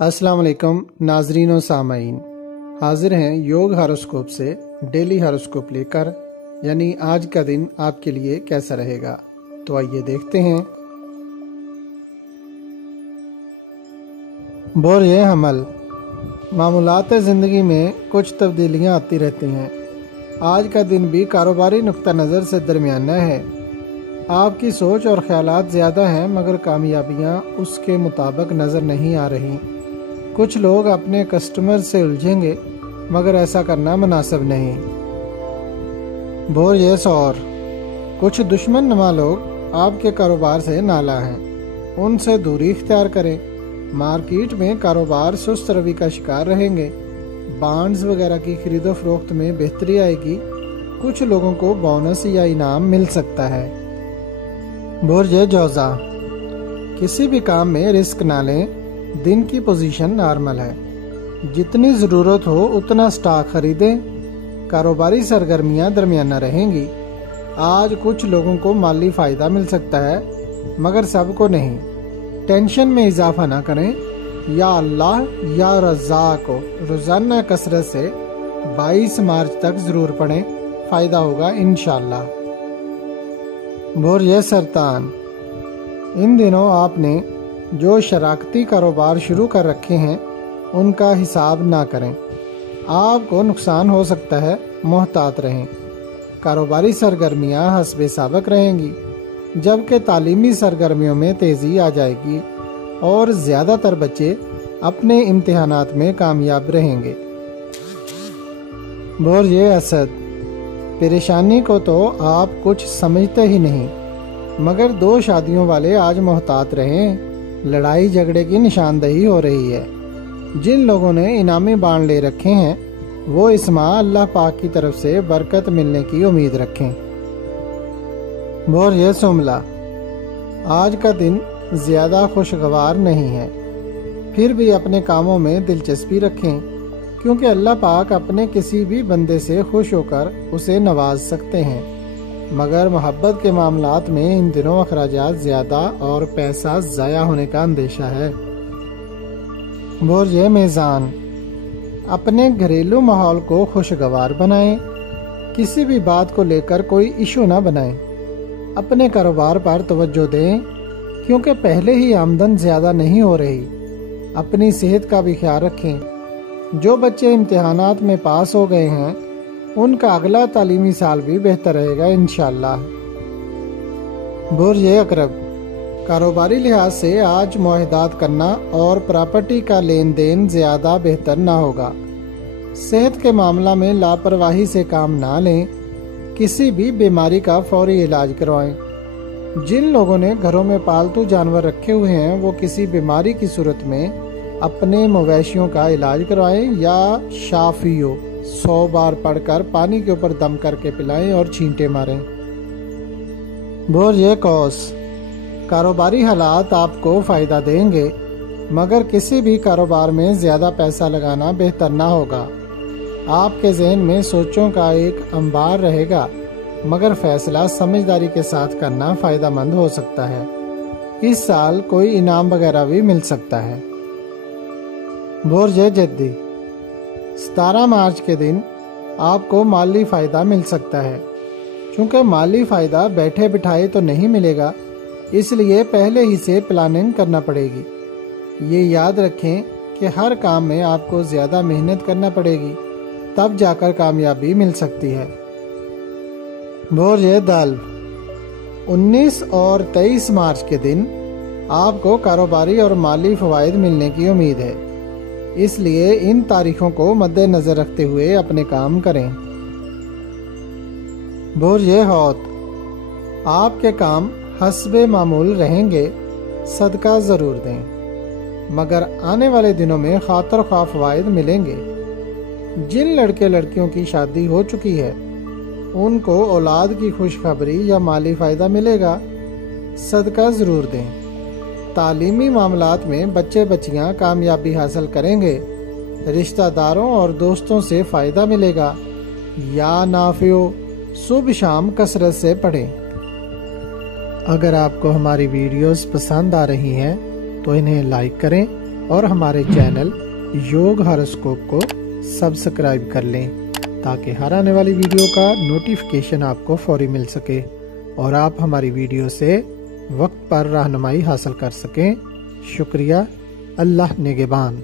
अस्सलाम वालेकुम नाजरीन और सामाइन, हाजिर हैं योग हारोस्कोप से डेली हारोस्कोप लेकर, यानी आज का दिन आपके लिए कैसा रहेगा। तो आइए देखते हैं। बोरे हमल, मामूलात ज़िंदगी में कुछ तब्दीलियां आती रहती हैं। आज का दिन भी कारोबारी नुक्ता नज़र से दरमियाना है। आपकी सोच और ख्यालात ज़्यादा हैं, मगर कामयाबियां उसके मुताबिक नज़र नहीं आ रही। कुछ लोग अपने कस्टमर से उलझेंगे, मगर ऐसा करना मुनासिब नहीं। बोरियस और कुछ दुश्मन नमा लोग आपके कारोबार से नाला हैं, उनसे दूरी इख्तियार करें। मार्केट में कारोबार सुस्त रवि का शिकार रहेंगे। बॉन्ड्स वगैरह की खरीदो फरोख्त में बेहतरी आएगी। कुछ लोगों को बोनस या इनाम मिल सकता है। बोरिय जौजा, किसी भी काम में रिस्क ना लें। दिन की पोजीशन नॉर्मल है। जितनी ज़रूरत हो उतना स्टॉक खरीदें। कारोबारी सरगर्मियां दरमियाना रहेंगी। आज कुछ लोगों को माली फ़ायदा मिल सकता है, मगर सबको नहीं। टेंशन में इजाफा ना करें। या अल्लाह या रज़्ज़ाक़ को रोज़ाना कसरत से 22 मार्च तक ज़रूर पढ़ें, फ़ायदा होगा इंशाअल्लाह। बोरिय सरतान, इन दिनों आपने जो शराकती कारोबार शुरू कर रखे हैं उनका हिसाब ना करें, आपको नुकसान हो सकता है, मोहतात रहें। कारोबारी सरगर्मियां हस्बे साबिक रहेंगी, जबकि तालीमी सरगर्मियों में तेज़ी आ जाएगी और ज़्यादातर बच्चे अपने इम्तिहानात में कामयाब रहेंगे। बोरिय असद, परेशानी को तो आप कुछ समझते ही नहीं, मगर 2 शादियों वाले आज मोहतात रहें। लड़ाई झगड़े की निशानदही हो रही है। जिन लोगों ने इनामी बांड ले रखे हैं वो इस माह अल्लाह पाक की तरफ से बरकत मिलने की उम्मीद रखें। बोरिय सुमला, आज का दिन ज़्यादा खुशगवार नहीं है, फिर भी अपने कामों में दिलचस्पी रखें, क्योंकि अल्लाह पाक अपने किसी भी बंदे से खुश होकर उसे नवाज सकते हैं। मगर मोहब्बत के मामलात में इन दिनों अखराजात ज़्यादा और पैसा ज़ाया होने का अंदेशा है। बोरिय मेज़ान, अपने घरेलू माहौल को खुशगवार बनाएं। किसी भी बात को लेकर कोई इशू ना बनाएं। अपने कारोबार पर तवज्जो दें, क्योंकि पहले ही आमदन ज़्यादा नहीं हो रही। अपनी सेहत का भी ख्याल रखें। जो बच्चे इम्तिहानात में पास हो गए हैं उनका अगला तालीमी साल भी बेहतर रहेगा इंशाअल्लाह। बोरिय अकरब, कारोबारी लिहाज से आज मुआहदात करना और प्रॉपर्टी का लेन देन ज़्यादा बेहतर ना होगा। सेहत के मामला में लापरवाही से काम ना लें। किसी भी बीमारी का फौरी इलाज करवाएं। जिन लोगों ने घरों में पालतू जानवर रखे हुए हैं वो किसी बीमारी की सूरत में अपने मवेशियों का इलाज करवाएं या शाफियो 100 बार पढ़कर पानी के ऊपर दम करके पिलाएं और छींटे मारें। बोरिय कौस, कारोबारी हालात आपको फ़ायदा देंगे, मगर किसी भी कारोबार में ज़्यादा पैसा लगाना बेहतर ना होगा। आपके ज़हन में सोचों का एक अंबार रहेगा, मगर फैसला समझदारी के साथ करना फ़ायदा मंद हो सकता है। इस साल कोई इनाम वगैरह भी मिल सकता है। बोरिय जद्दी, 17 मार्च के दिन आपको माली फ़ायदा मिल सकता है। चूँकि माली फ़ायदा बैठे बिठाए तो नहीं मिलेगा, इसलिए पहले ही से प्लानिंग करना पड़ेगी। ये याद रखें कि हर काम में आपको ज़्यादा मेहनत करना पड़ेगी, तब जाकर कामयाबी मिल सकती है। बोरिय दाल, 19 और 23 मार्च के दिन आपको कारोबारी और माली फ़वाइद मिलने की उम्मीद है, इसलिए इन तारीखों को मद्देनजर रखते हुए अपने काम करें। बोरिय हौत, आपके काम हस्बे मामूल रहेंगे, सदका ज़रूर दें, मगर आने वाले दिनों में खातर ख्वाह फ़वाइद मिलेंगे। जिन लड़के लड़कियों की शादी हो चुकी है उनको औलाद की खुशखबरी या माली फ़ायदा मिलेगा, सदका ज़रूर दें। तालीमी मामलात में बच्चे बच्चियां कामयाबी हासिल करेंगे। रिश्तेदारों और दोस्तों से फ़ायदा मिलेगा। या नाफियो, सुबह शाम कसरत से पढ़ें। अगर आपको हमारी वीडियोस पसंद आ रही हैं तो इन्हें लाइक करें اور ہمارے چینل یوگ ہاروسکوپ کو سبسکرائب کر لیں تاکہ ہر آنے والی ویڈیو کا نوٹیفیکیشن آپ کو فوری مل سکے اور آپ ہماری ویڈیو سے وقت پر رہنمائی حاصل کر سکیں۔ شکریہ۔ اللہ نگہبان۔